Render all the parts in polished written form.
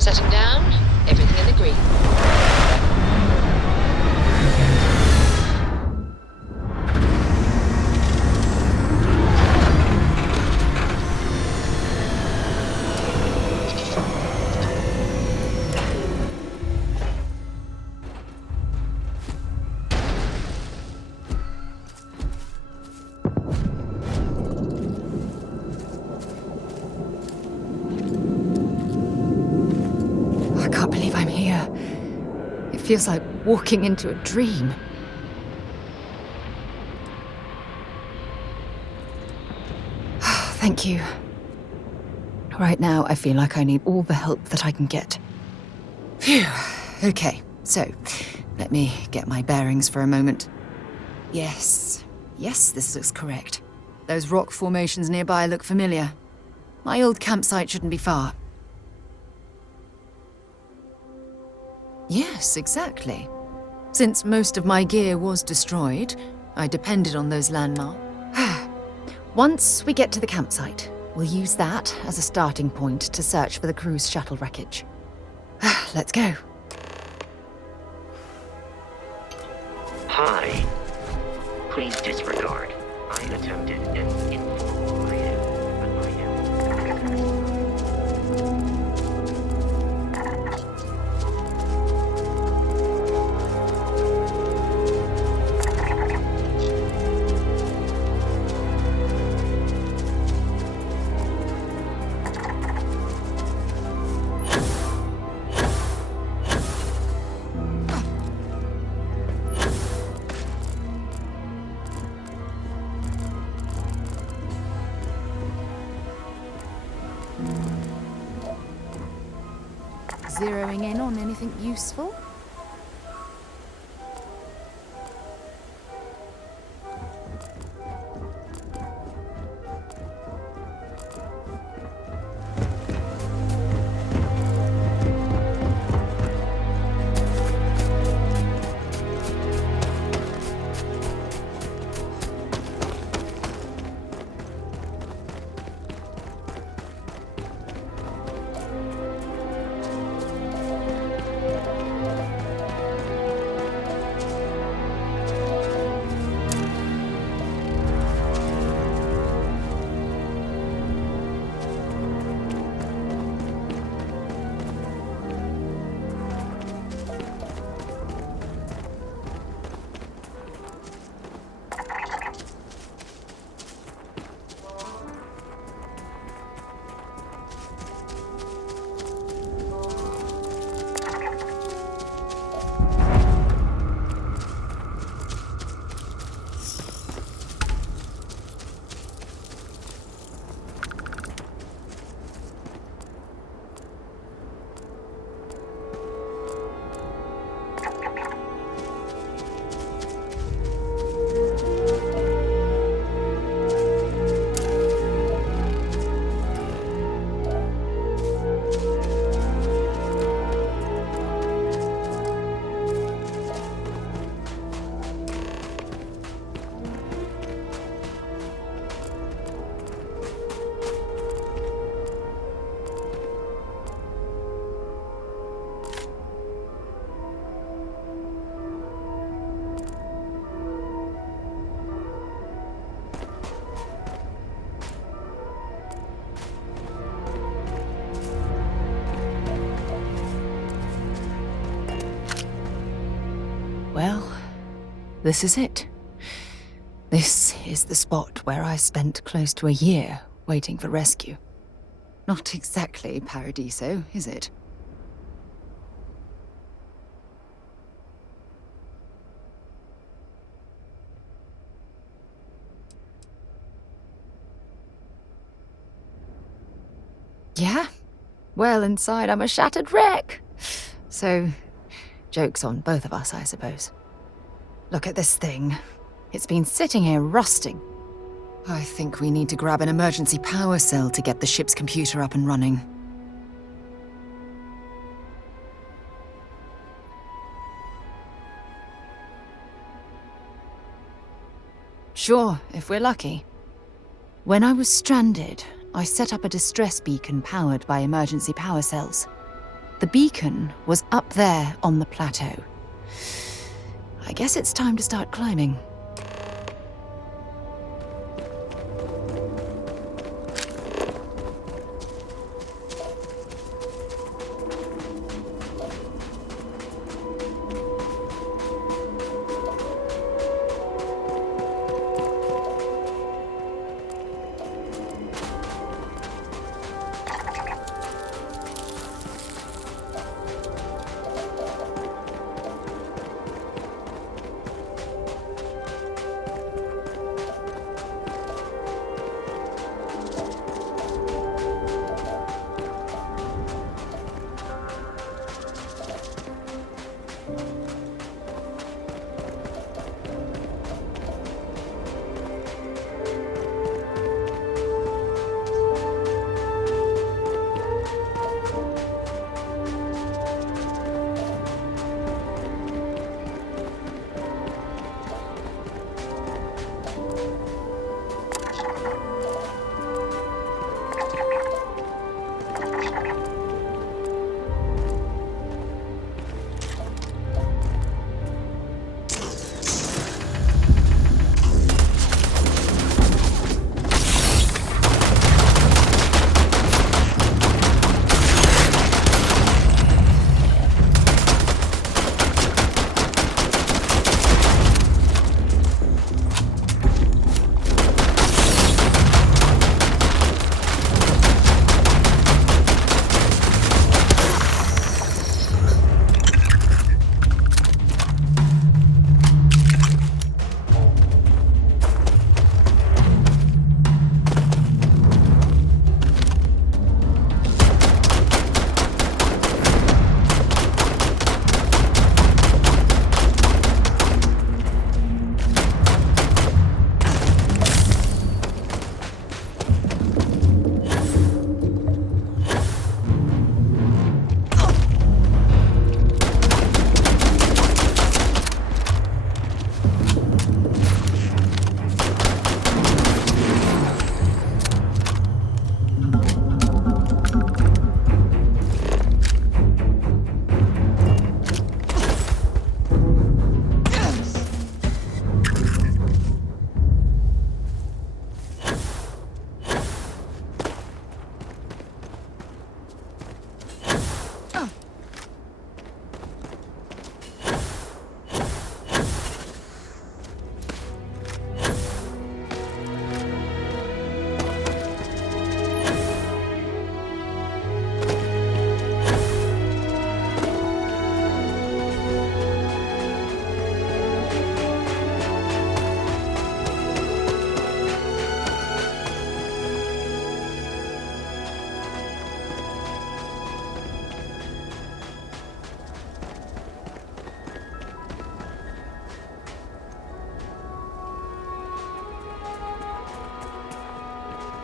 Setting down, everything in the green. It feels like walking into a dream. Thank you. Right now, I feel like I need all the help that I can get. Phew. Okay, so let me get my bearings for a moment. Yes, this looks correct. Those rock formations nearby look familiar. My old campsite shouldn't be far. Yes, exactly. Since most of my gear was destroyed, I depended on those landmarks. Once we get to the campsite, we'll use that as a starting point to search for the cruise shuttle wreckage. Let's go. Hi. Please disregard. I attempted an infiltrative, but I am... Zeroing in on anything useful? Well, this is it. This is the spot where I spent close to a year waiting for rescue. Not exactly Paradiso, is it? Yeah? Well, inside I'm a shattered wreck. So, joke's on both of us, I suppose. Look at this thing. It's been sitting here rusting. I think we need to grab an emergency power cell to get the ship's computer up and running. Sure, if we're lucky. When I was stranded, I set up a distress beacon powered by emergency power cells. The beacon was up there on the plateau. I guess it's time to start climbing.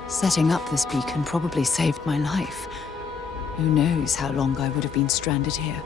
Setting up this beacon probably saved my life. Who knows how long I would have been stranded here.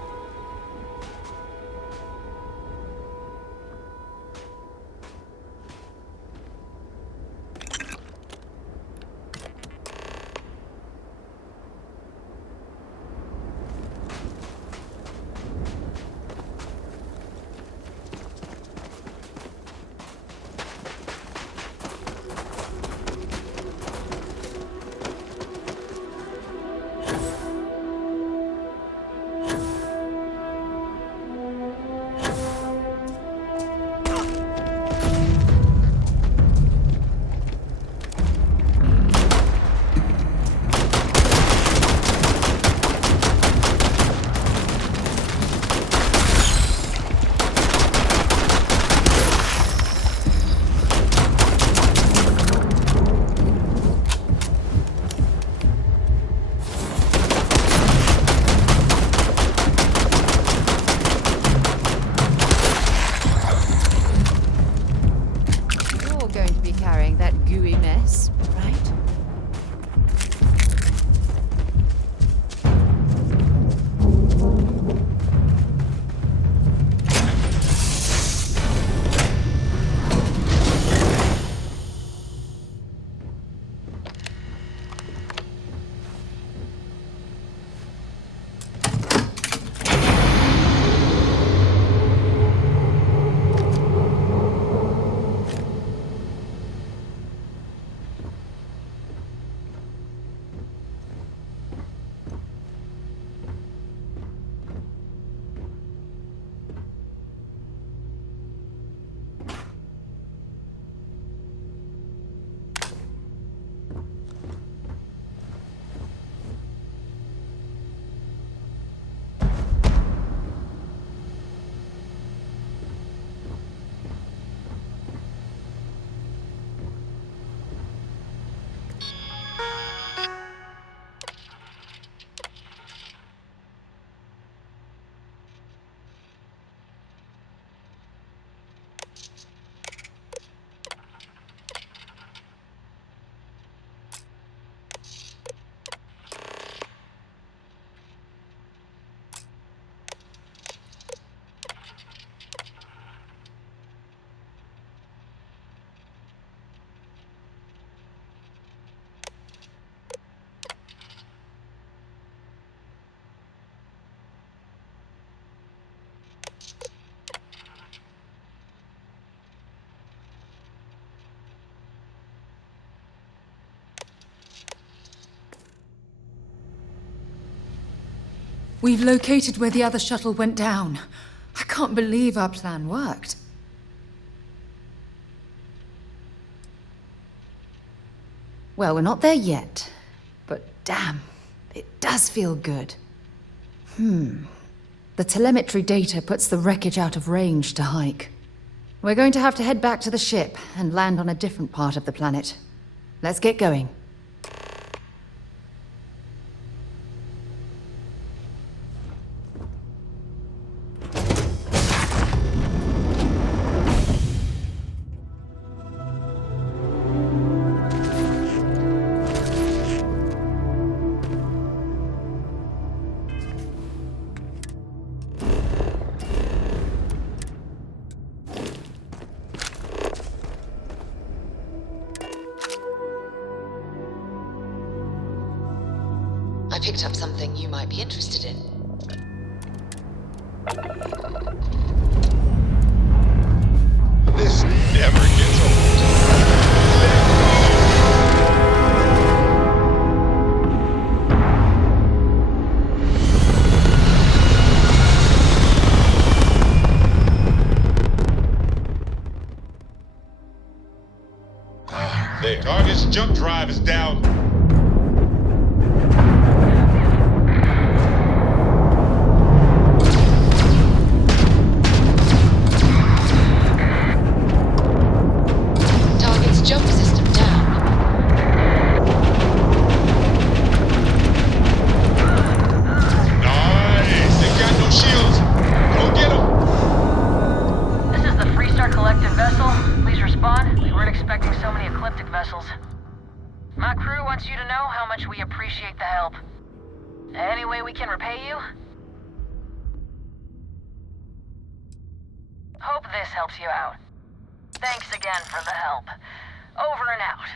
We've located where the other shuttle went down. I can't believe our plan worked. Well, we're not there yet, but damn, it does feel good. The telemetry data puts the wreckage out of range to hike. We're going to have to head back to the ship and land on a different part of the planet. Let's get going. I picked up something you might be interested in. This never gets old. There. Target's jump drive is down. Target's jump system down. Nice. They got no shields. Go get them. This is the Freestar Collective vessel. Please respond. We weren't expecting so many ecliptic vessels. My crew wants you to know how much we appreciate the help. Any way we can repay you? Hope this helps you out. Thanks again for the help. Over and out.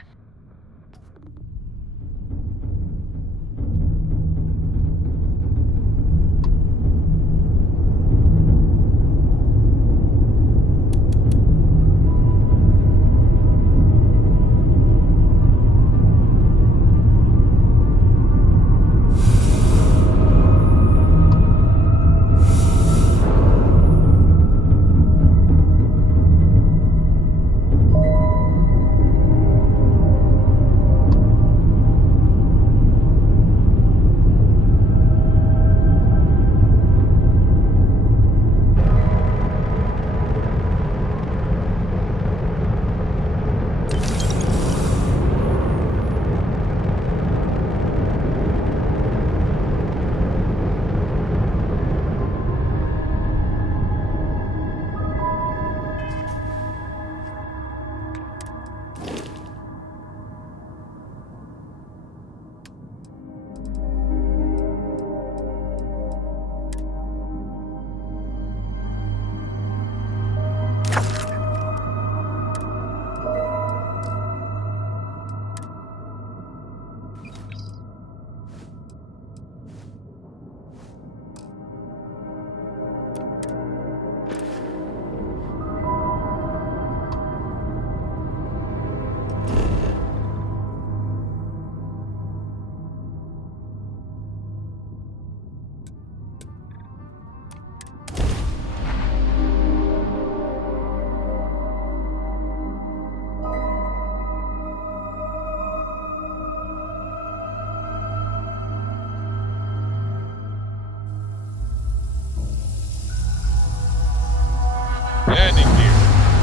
Landing gear.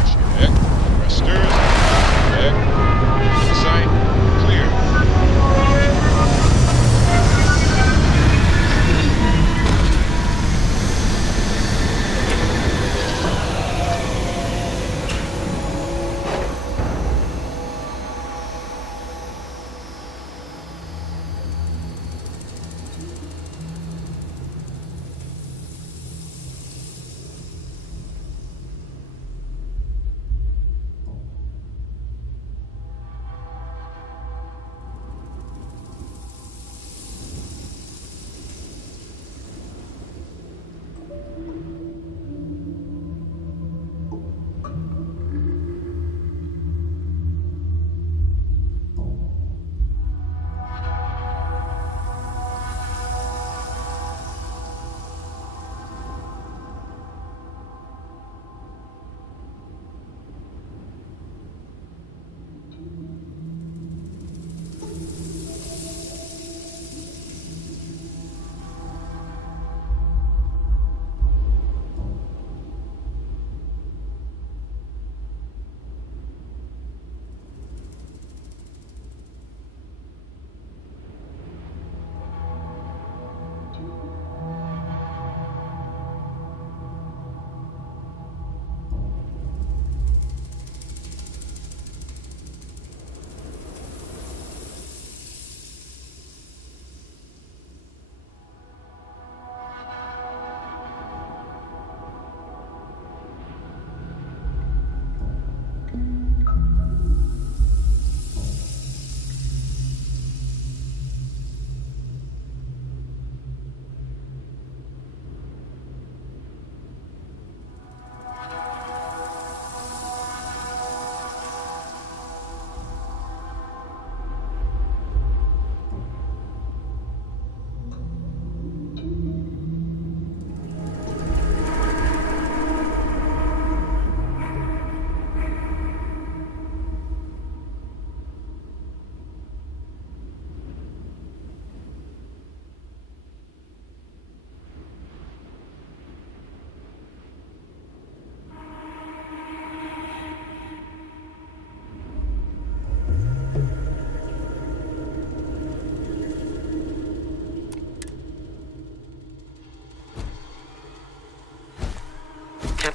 Check. Thrusters. Check. Sight. Clear.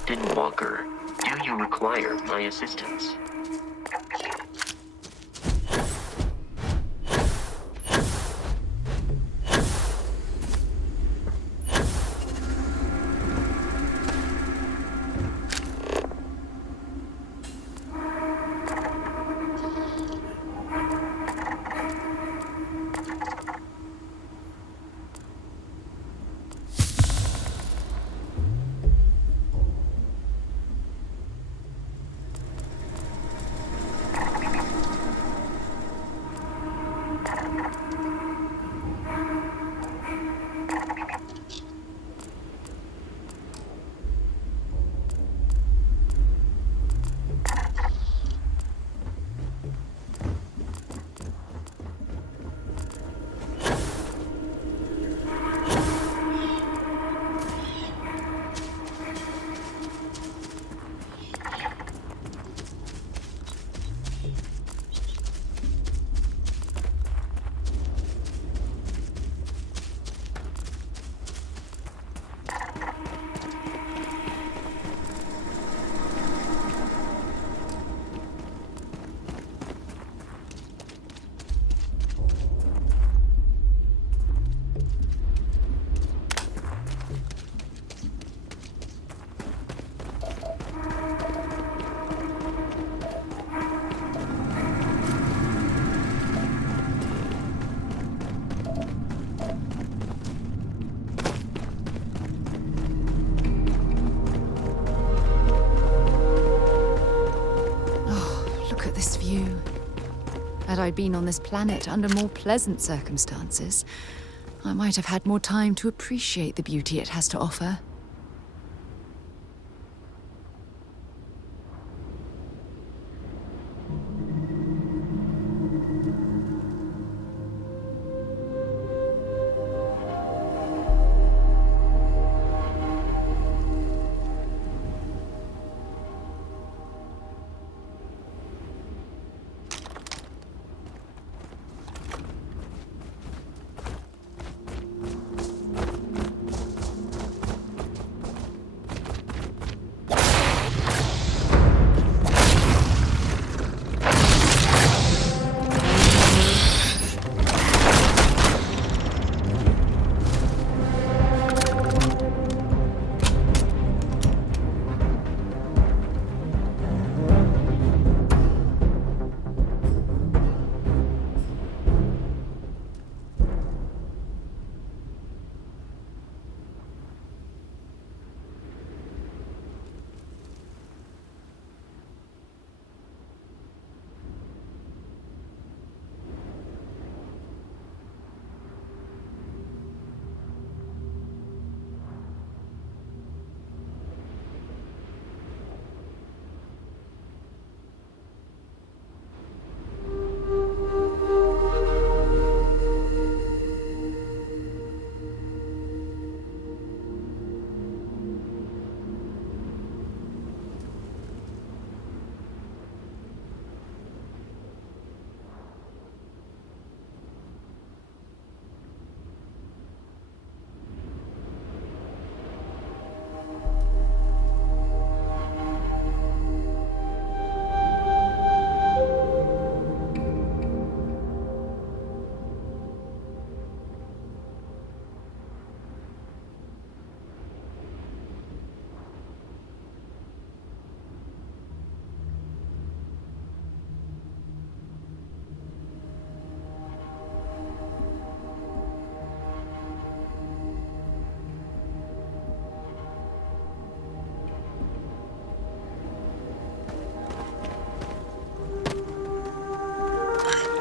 Captain Walker, do you require my assistance? This view. Had I been on this planet under more pleasant circumstances, I might have had more time to appreciate the beauty it has to offer.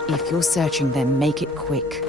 If you're searching them, make it quick.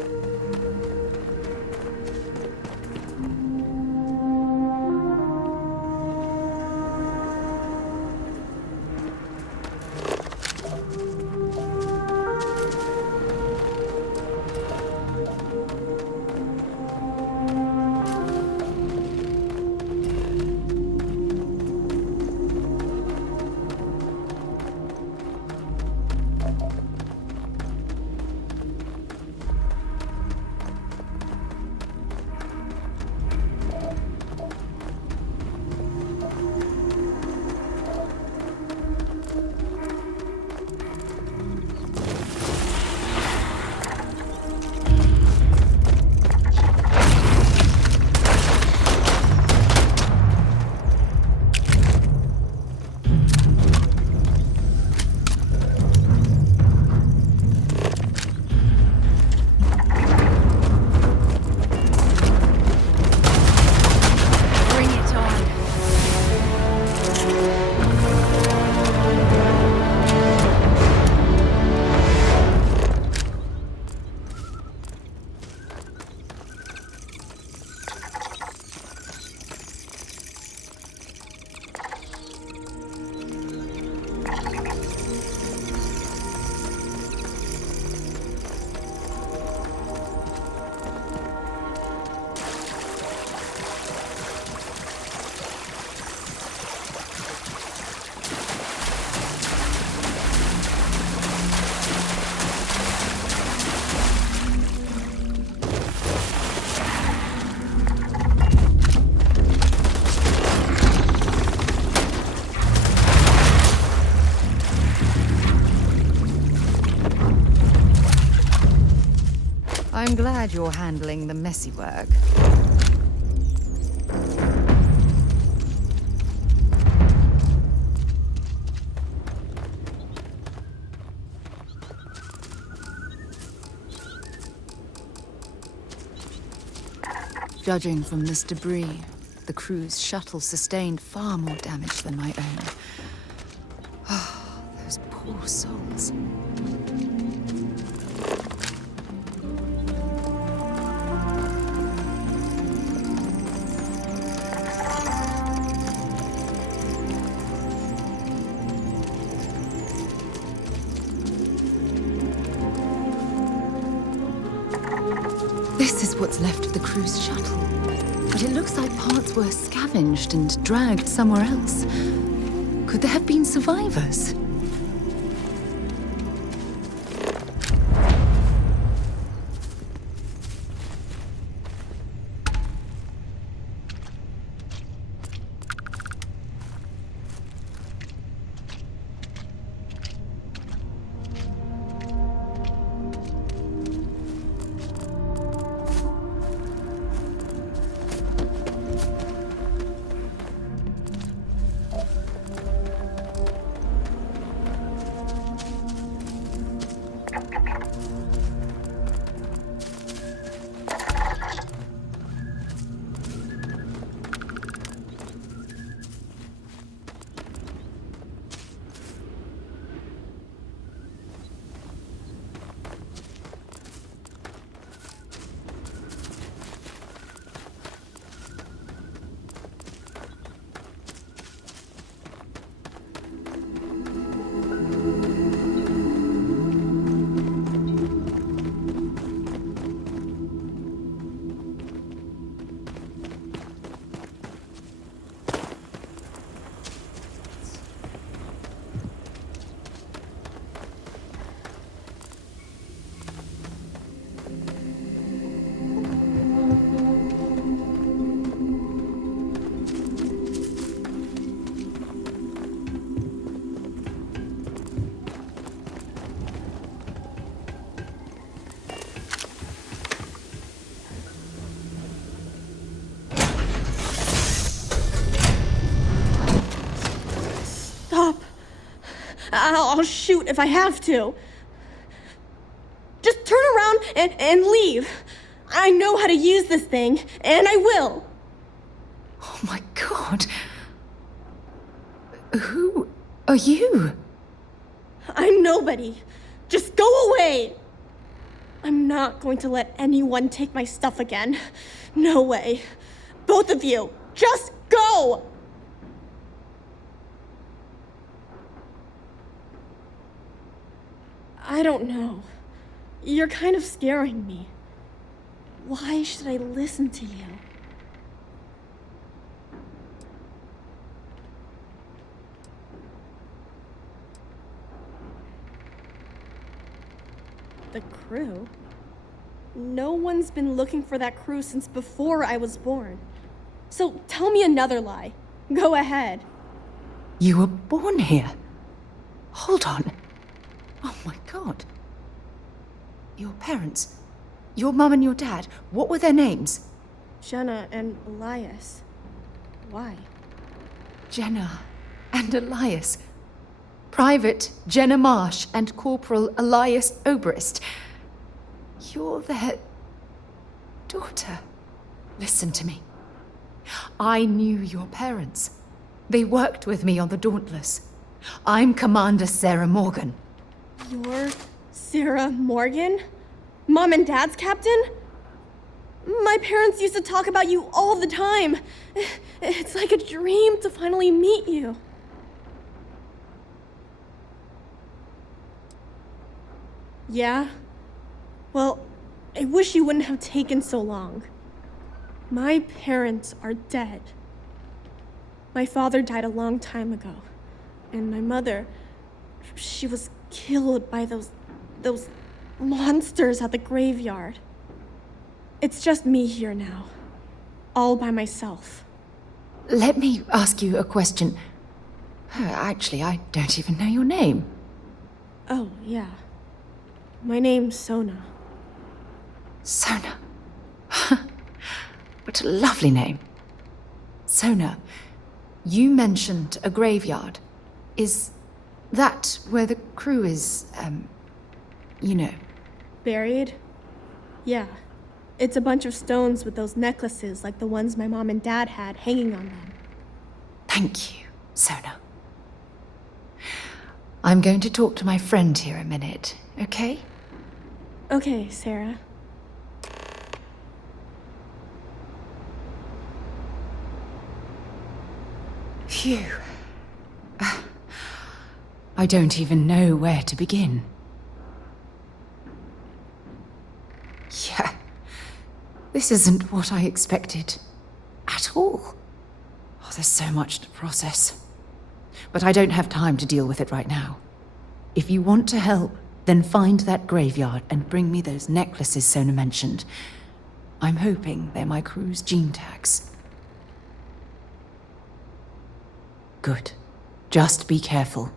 I'm glad you're handling the messy work. Judging from this debris, the crew's shuttle sustained far more damage than my own. Oh, those poor souls. This is what's left of the cruise shuttle. But it looks like parts were scavenged and dragged somewhere else. Could there have been survivors? I'll shoot if I have to. Just turn around and leave. I know how to use this thing, and I will. Oh my god. Who are you? I'm nobody. Just go away. I'm not going to let anyone take my stuff again. No way. Both of you, just go! I don't know. You're kind of scaring me. Why should I listen to you? The crew? No one's been looking for that crew since before I was born. So tell me another lie. Go ahead. You were born here? Hold on. Oh my god. Your parents, your mum and your dad, what were their names? Jenna and Elias. Why? Jenna and Elias. Private Jenna Marsh and Corporal Elias Obrist. You're their daughter. Listen to me. I knew your parents. They worked with me on the Dauntless. I'm Commander Sarah Morgan. You're Sarah Morgan? Mom and Dad's captain? My parents used to talk about you all the time. It's like a dream to finally meet you. Yeah? Well, I wish you wouldn't have taken so long. My parents are dead. My father died a long time ago, and my mother, she was killed by those monsters at the graveyard. It's just me here now, all by myself. Let me ask you a question. Actually, I don't even know your name. Oh, yeah. My name's Sona. Sona. What a lovely name. Sona, you mentioned a graveyard. Is that where the crew is, you know? Buried? Yeah. It's a bunch of stones with those necklaces like the ones my mom and dad had hanging on them. Thank you, Sona. I'm going to talk to my friend here a minute, okay? Okay, Sarah. Phew. I don't even know where to begin. Yeah. This isn't what I expected. At all. Oh, there's so much to process. But I don't have time to deal with it right now. If you want to help, then find that graveyard and bring me those necklaces Sona mentioned. I'm hoping they're my crew's gene tags. Good. Just be careful.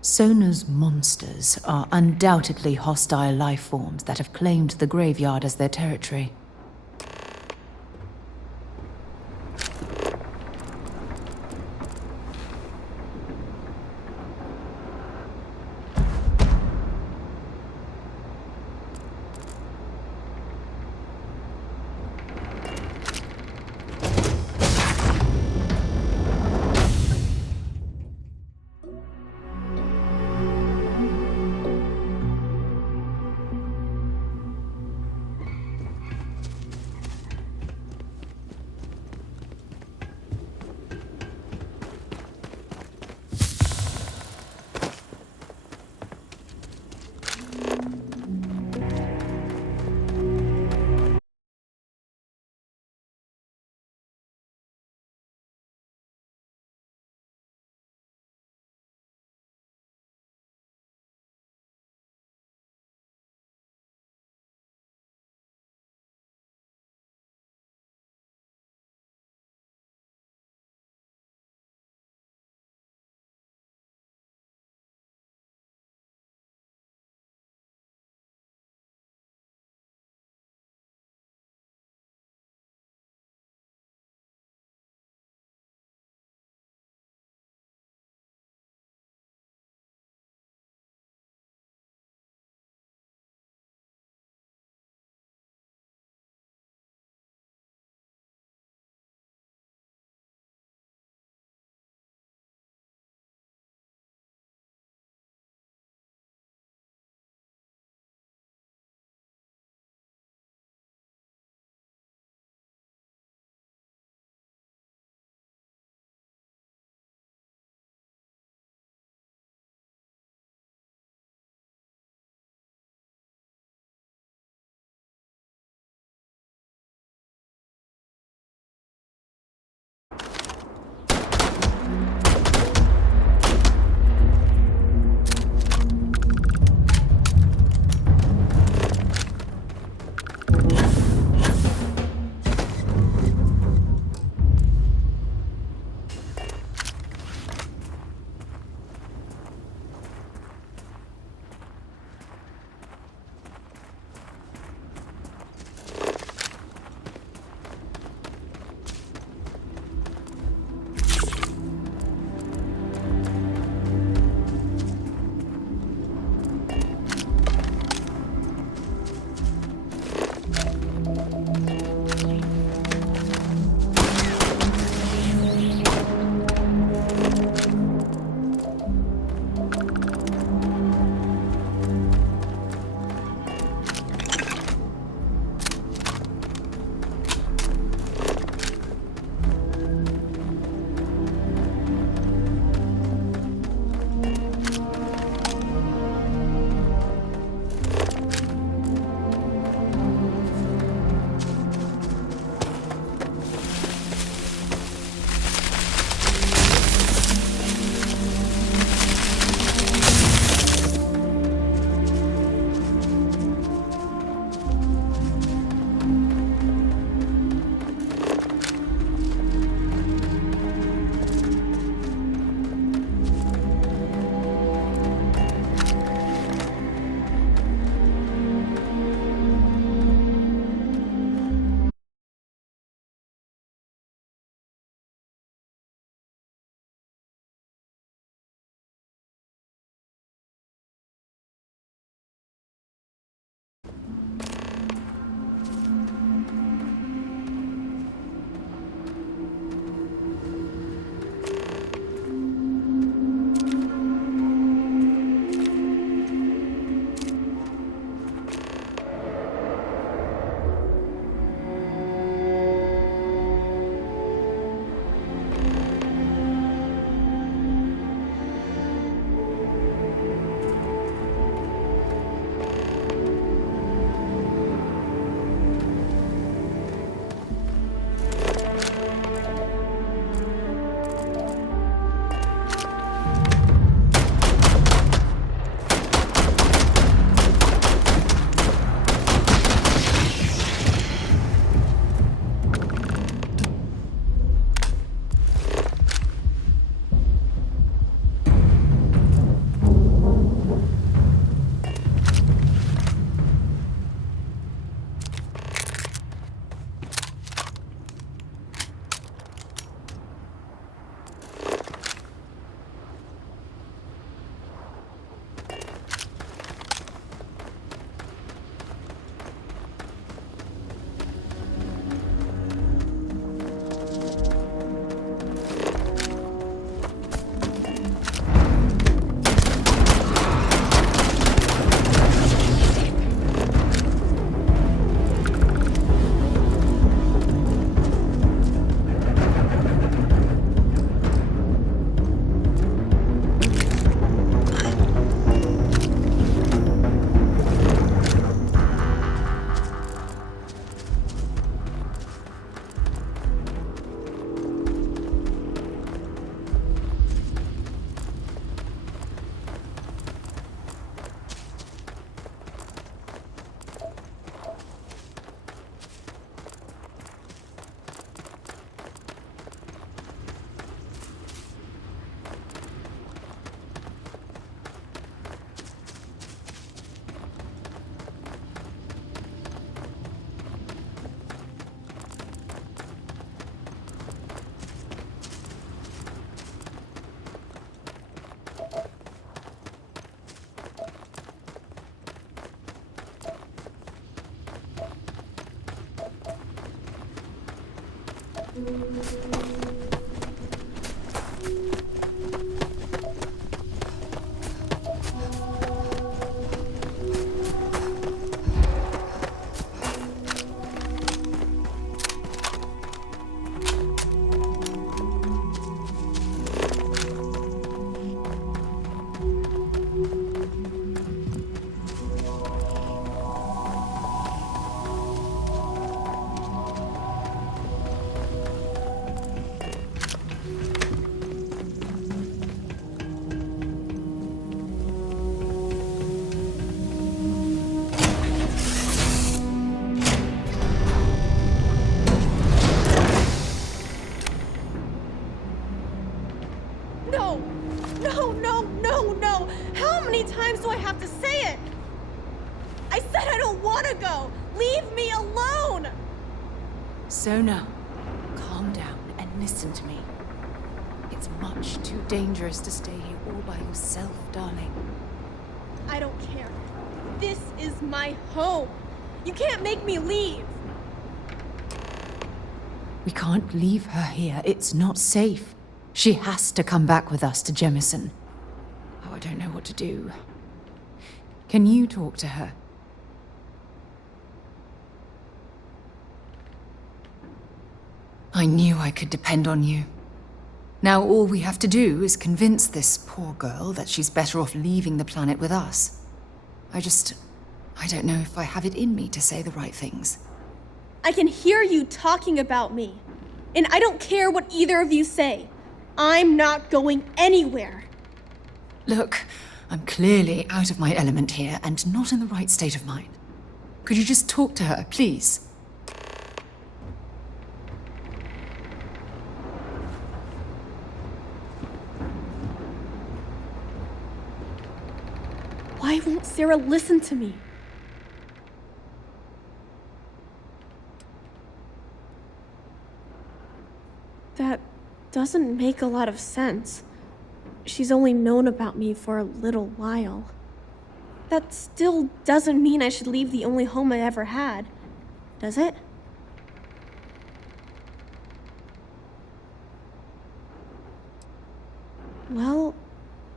Sona's monsters are undoubtedly hostile life forms that have claimed the graveyard as their territory. No! No, no, no, no! How many times do I have to say it? I said I don't want to go! Leave me alone! Sona, calm down and listen to me. It's much too dangerous to stay here all by yourself, darling. I don't care. This is my home. You can't make me leave. We can't leave her here. It's not safe. She has to come back with us to Jemison. Oh, I don't know what to do. Can you talk to her? I knew I could depend on you. Now all we have to do is convince this poor girl that she's better off leaving the planet with us. I don't know if I have it in me to say the right things. I can hear you talking about me. And I don't care what either of you say. I'm not going anywhere. Look, I'm clearly out of my element here and not in the right state of mind. Could you just talk to her, please? Why won't Sarah listen to me? That doesn't make a lot of sense. She's only known about me for a little while. That still doesn't mean I should leave the only home I ever had, does it? Well,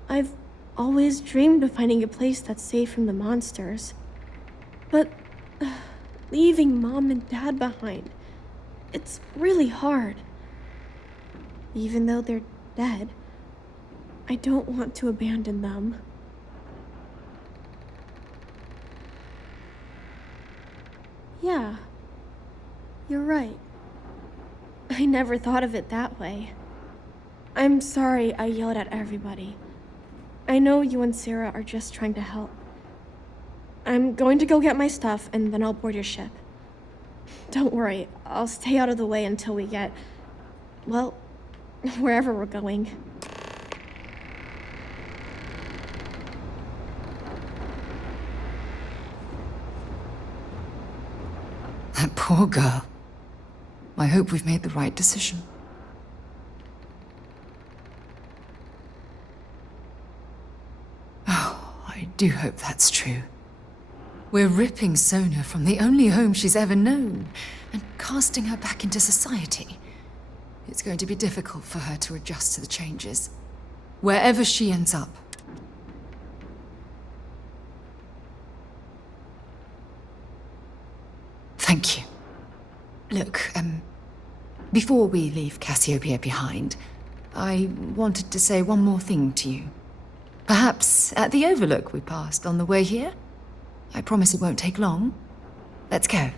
I've always dreamed of finding a place that's safe from the monsters. But leaving Mom and Dad behind, it's really hard. Even though they're dead, I don't want to abandon them. Yeah, you're right. I never thought of it that way. I'm sorry I yelled at everybody. I know you and Sarah are just trying to help. I'm going to go get my stuff and then I'll board your ship. Don't worry, I'll stay out of the way until we get, well, wherever we're going. That poor girl. I hope we've made the right decision. Oh, I do hope that's true. We're ripping Sona from the only home she's ever known and casting her back into society. It's going to be difficult for her to adjust to the changes, wherever she ends up. Thank you. Look, before we leave Cassiopeia behind, I wanted to say one more thing to you. Perhaps at the overlook we passed on the way here? I promise it won't take long. Let's go.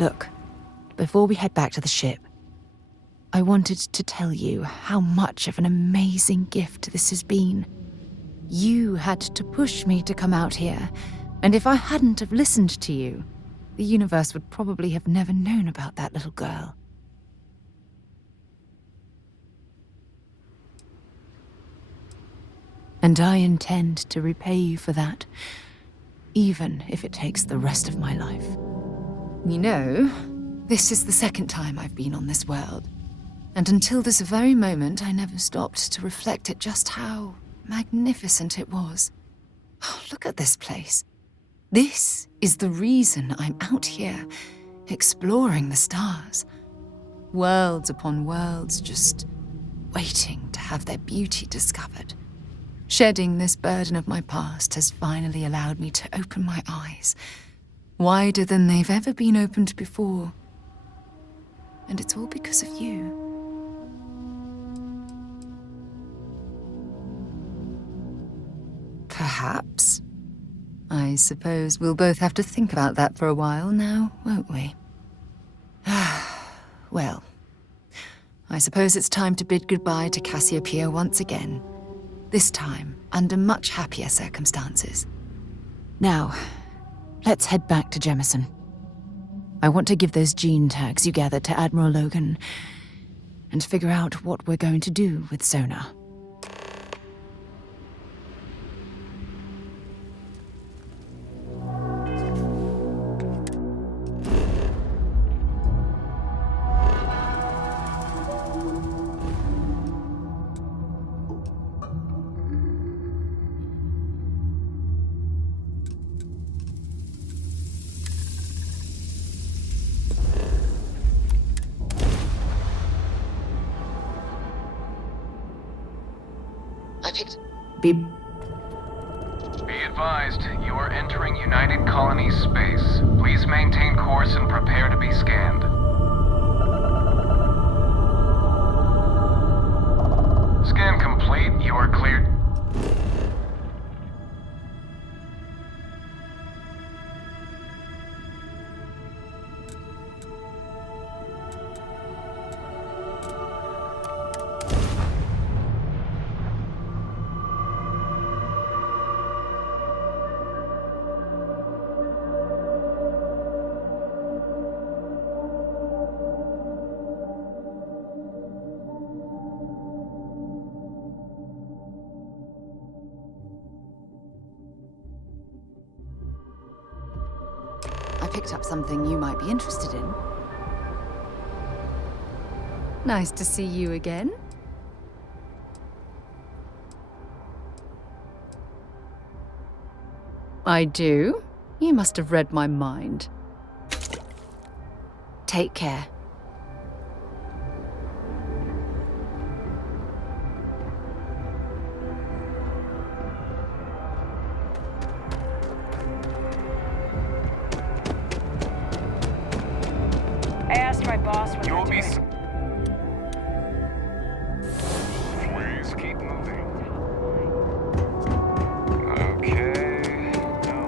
Look, before we head back to the ship, I wanted to tell you how much of an amazing gift this has been. You had to push me to come out here, and if I hadn't have listened to you, the universe would probably have never known about that little girl. And I intend to repay you for that, even if it takes the rest of my life. You know, this is the second time I've been on this world, and until this very moment, I never stopped to reflect at just how magnificent it was. Oh, look at this place. This is the reason I'm out here, exploring the stars. Worlds upon worlds, just waiting to have their beauty discovered. Shedding this burden of my past has finally allowed me to open my eyes, wider than they've ever been opened before. And it's all because of you. Perhaps. I suppose we'll both have to think about that for a while now, won't we? Well, I suppose it's time to bid goodbye to Cassiopeia once again. This time, under much happier circumstances. Now, let's head back to Jemison. I want to give those gene tags you gathered to Admiral Logan and figure out what we're going to do with Sona. I picked... Be Be advised, you are entering United Colonies space. Please maintain course and prepare to be scanned. Scan complete, you are cleared. I picked up something you might be interested in. Nice to see you again. I do. You must have read my mind. Take care. I asked my boss what You will be... they're doing. Please keep moving. Okay. No.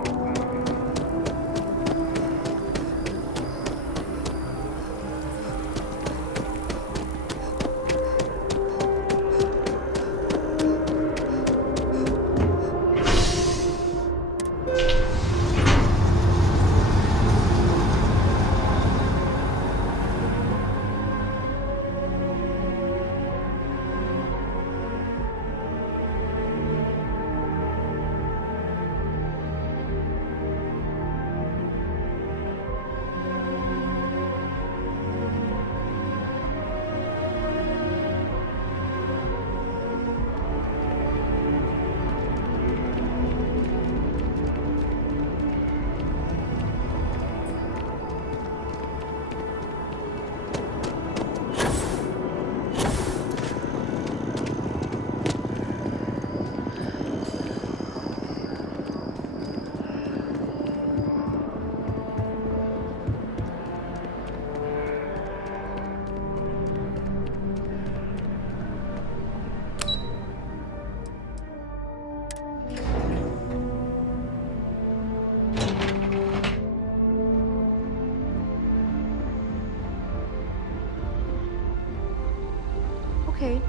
Okay.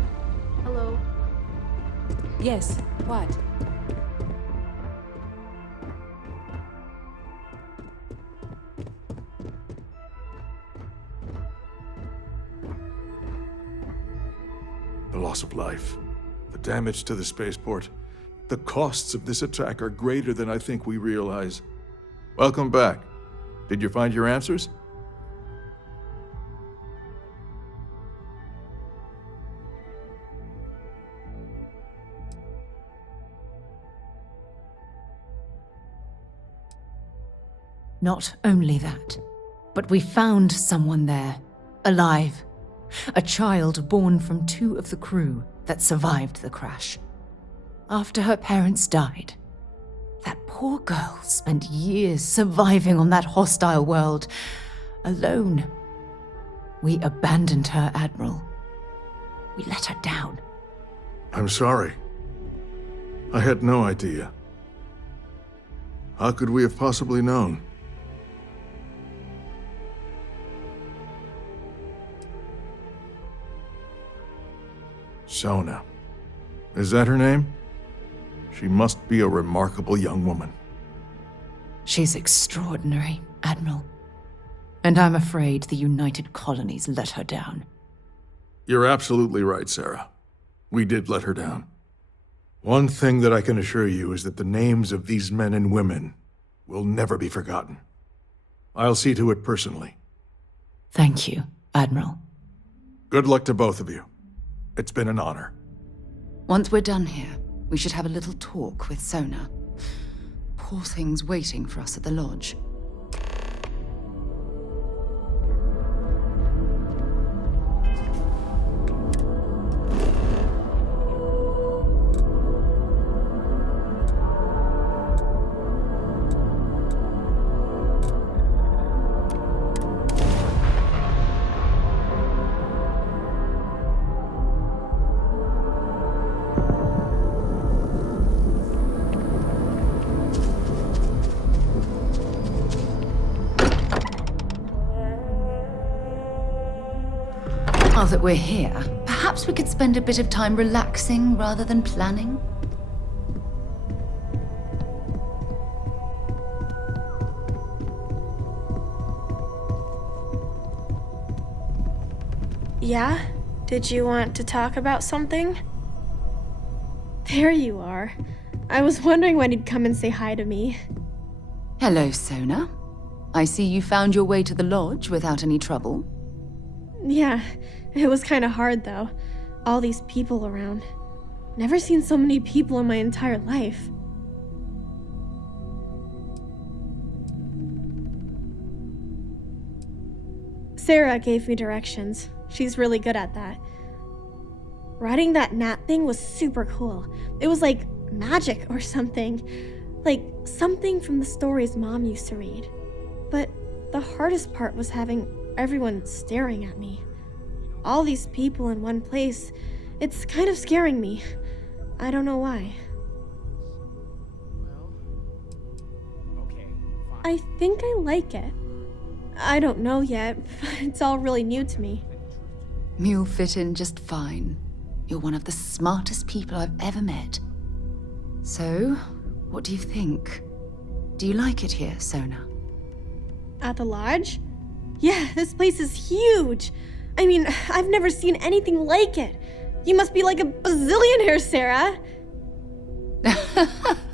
Hello. Yes, what? The loss of life, the damage to the spaceport. The costs of this attack are greater than I think we realize. Welcome back. Did you find your answers? Not only that, but we found someone there, alive. A child born from 2 of the crew that survived the crash. After her parents died, that poor girl spent years surviving on that hostile world, alone. We abandoned her, Admiral. We let her down. I'm sorry. I had no idea. How could we have possibly known? Sona. Is that her name? She must be a remarkable young woman. She's extraordinary, Admiral. And I'm afraid the United Colonies let her down. You're absolutely right, Sarah. We did let her down. One thing that I can assure you is that the names of these men and women will never be forgotten. I'll see to it personally. Thank you, Admiral. Good luck to both of you. It's been an honor. Once we're done here, we should have a little talk with Sona. Poor thing's waiting for us at the lodge. Now that we're here, perhaps we could spend a bit of time relaxing rather than planning? Yeah? Did you want to talk about something? There you are. I was wondering when you'd come and say hi to me. Hello, Sona. I see you found your way to the lodge without any trouble. Yeah, it was kind of hard though. All these people around. Never seen so many people in my entire life. Sarah gave me directions. She's really good at that. Riding that gnat thing was super cool. It was like magic or something. Like something from the stories Mom used to read. But the hardest part was having everyone staring at me. All these people in one place. It's kind of scaring me. I don't know why. I think I like it. I don't know yet. It's all really new to me. You'll fit in just fine. You're one of the smartest people I've ever met. So, what do you think? Do you like it here, Sona? At the lodge? Yeah, this place is huge. I mean, I've never seen anything like it. You must be like a bazillionaire, Sarah.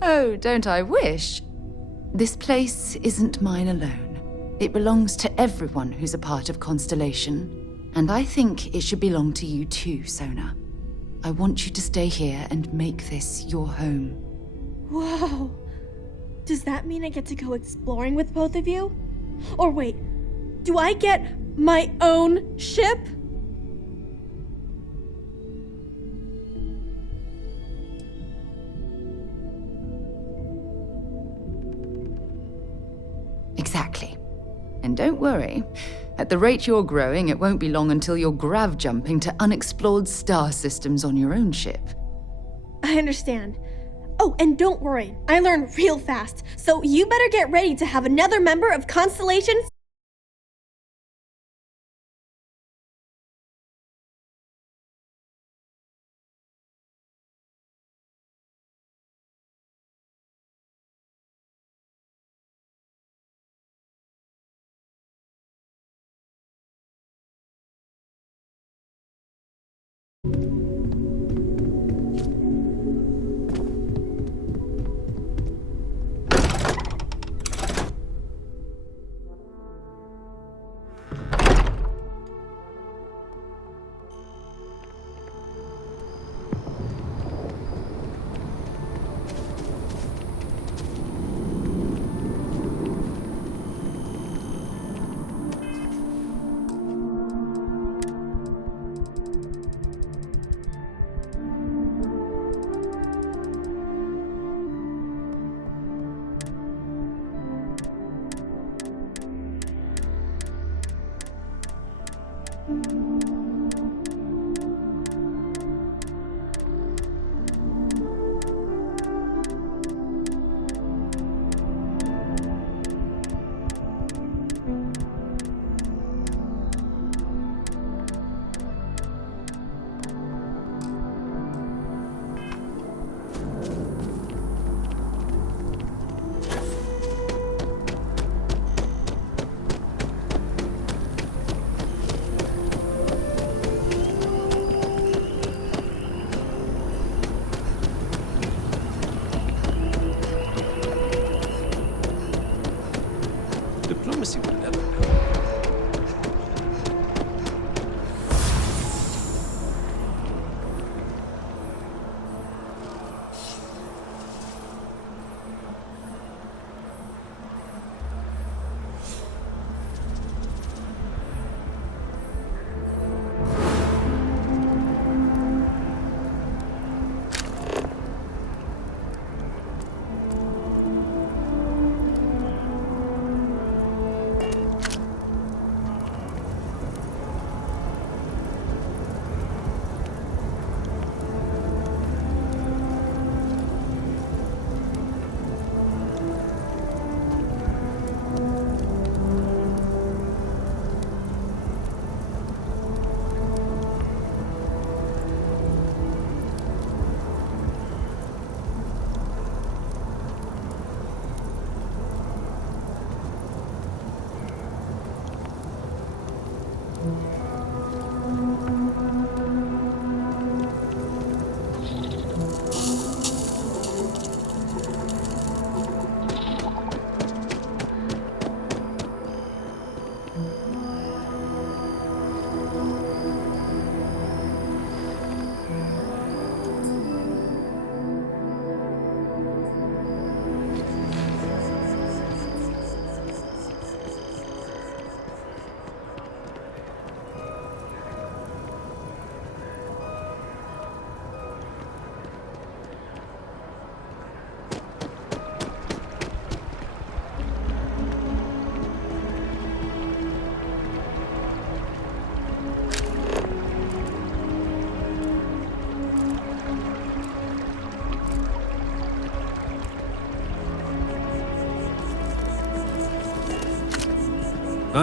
Oh, don't I wish? This place isn't mine alone. It belongs to everyone who's a part of Constellation. And I think it should belong to you too, Sona. I want you to stay here and make this your home. Whoa. Does that mean I get to go exploring with both of you? Or wait, do I get my own ship? Exactly. And don't worry, at the rate you're growing, it won't be long until you're grav jumping to unexplored star systems on your own ship. I understand. Oh, and don't worry, I learn real fast, so you better get ready to have another member of Constellation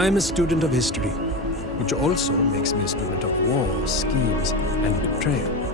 I'm a student of history, which also makes me a student of war, schemes, and betrayal.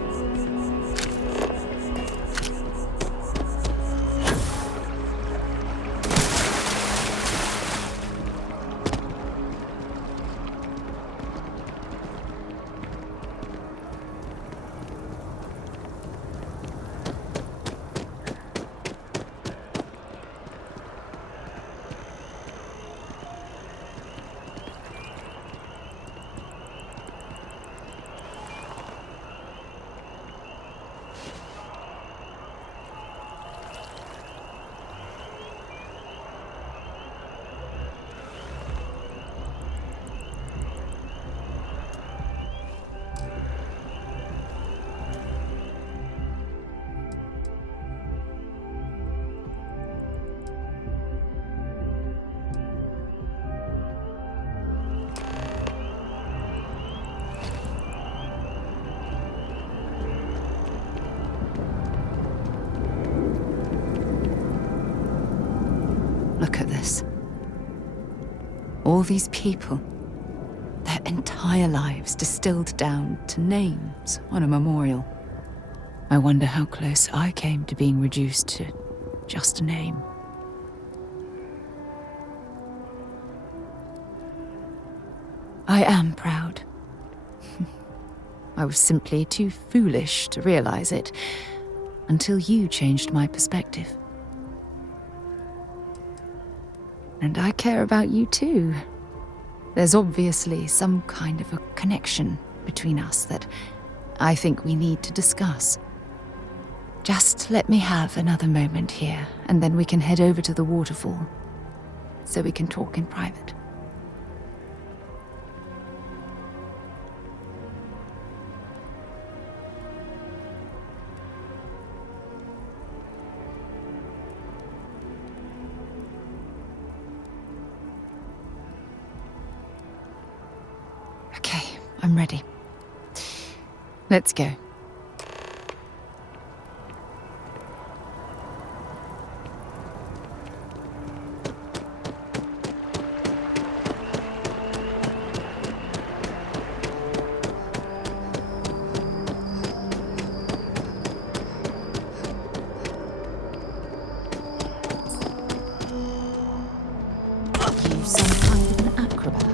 Look at this. All these people, their entire lives distilled down to names on a memorial. I wonder how close I came to being reduced to just a name. I am proud. I was simply too foolish to realize it until you changed my perspective. And I care about you too. There's obviously some kind of a connection between us that I think we need to discuss. Just let me have another moment here, and then we can head over to the waterfall, so we can talk in private. Okay, I'm ready. Let's go. You some kind of an acrobat.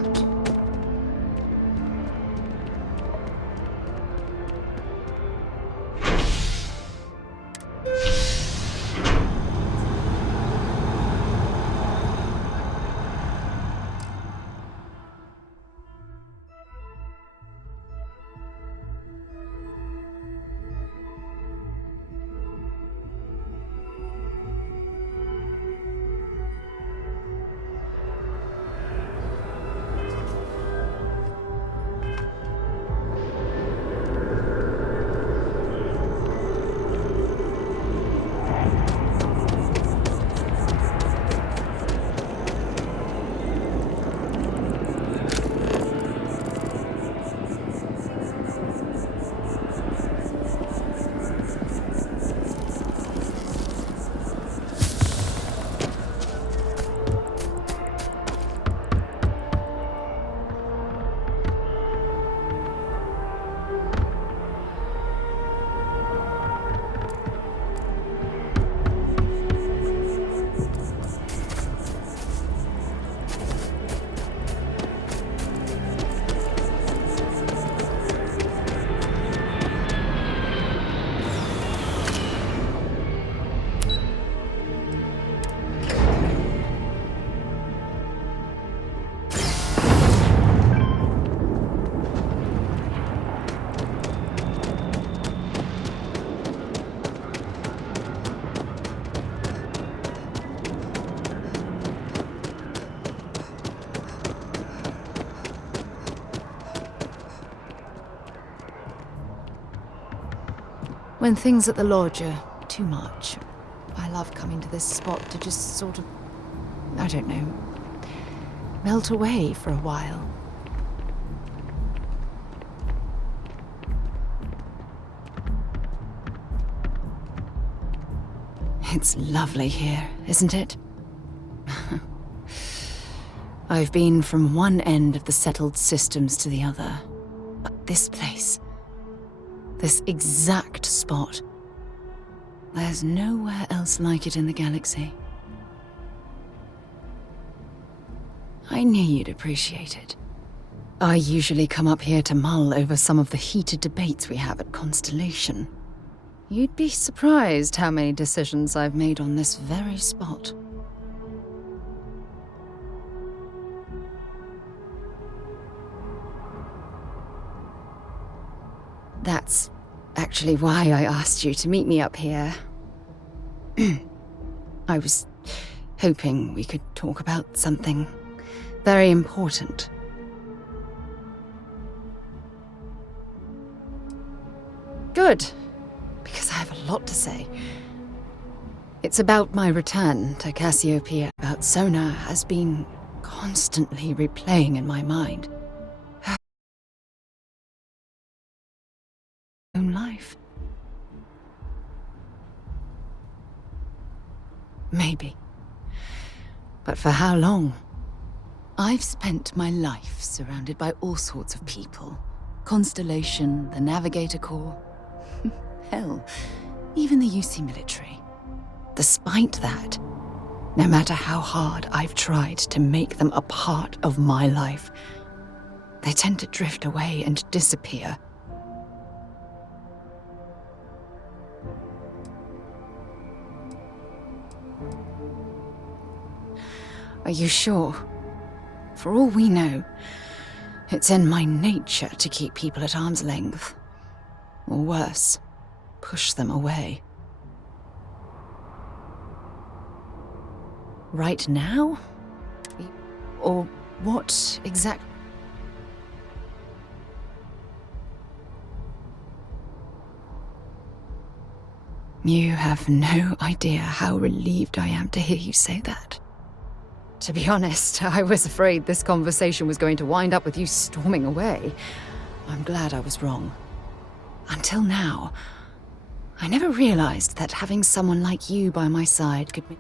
When things at the lodge are too much, I love coming to this spot to just sort of, I don't know, melt away for a while. It's lovely here, isn't it? I've been from one end of the settled systems to the other. But this place, this exact spot, there's nowhere else like it in the galaxy. I knew you'd appreciate it. I usually come up here to mull over some of the heated debates we have at Constellation. You'd be surprised how many decisions I've made on this very spot. That's actually why I asked you to meet me up here. I was hoping we could talk about something very important. Good, because I have a lot to say. It's about my return to Cassiopeia. About Sona has been constantly replaying in my mind. Her own life. Maybe. But for how long? I've spent my life surrounded by all sorts of people. Constellation, the Navigator Corps. Hell, even the UC military. Despite that, no matter how hard I've tried to make them a part of my life, they tend to drift away and disappear. Are you sure? For all we know, it's in my nature to keep people at arm's length. Or worse, push them away. Right now? Or what exactly? You have no idea how relieved I am to hear you say that. To be honest, I was afraid this conversation was going to wind up with you storming away. I'm glad I was wrong. Until now, I never realized that having someone like you by my side could be...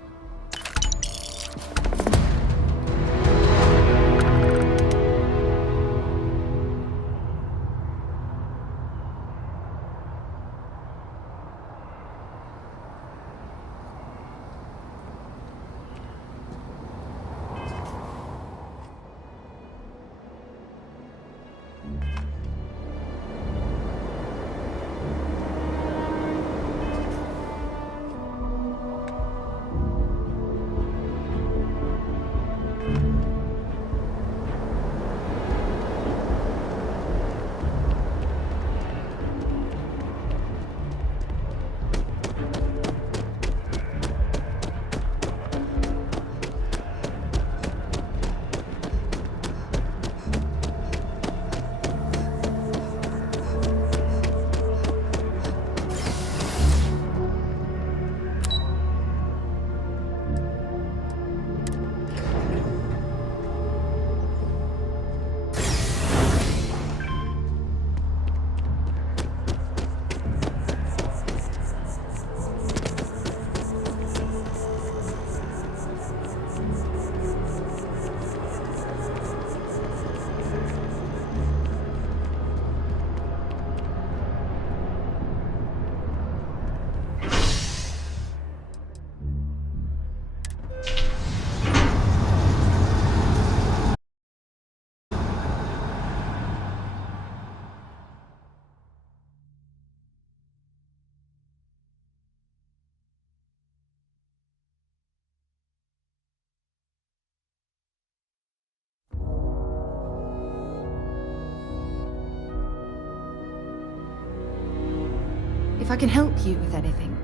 If I can help you with anything,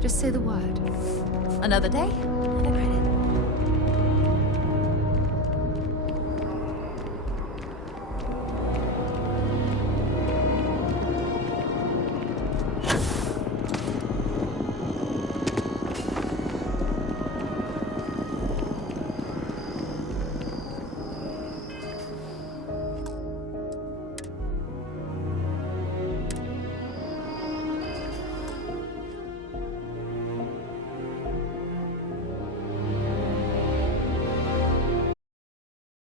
just say the word. Another day?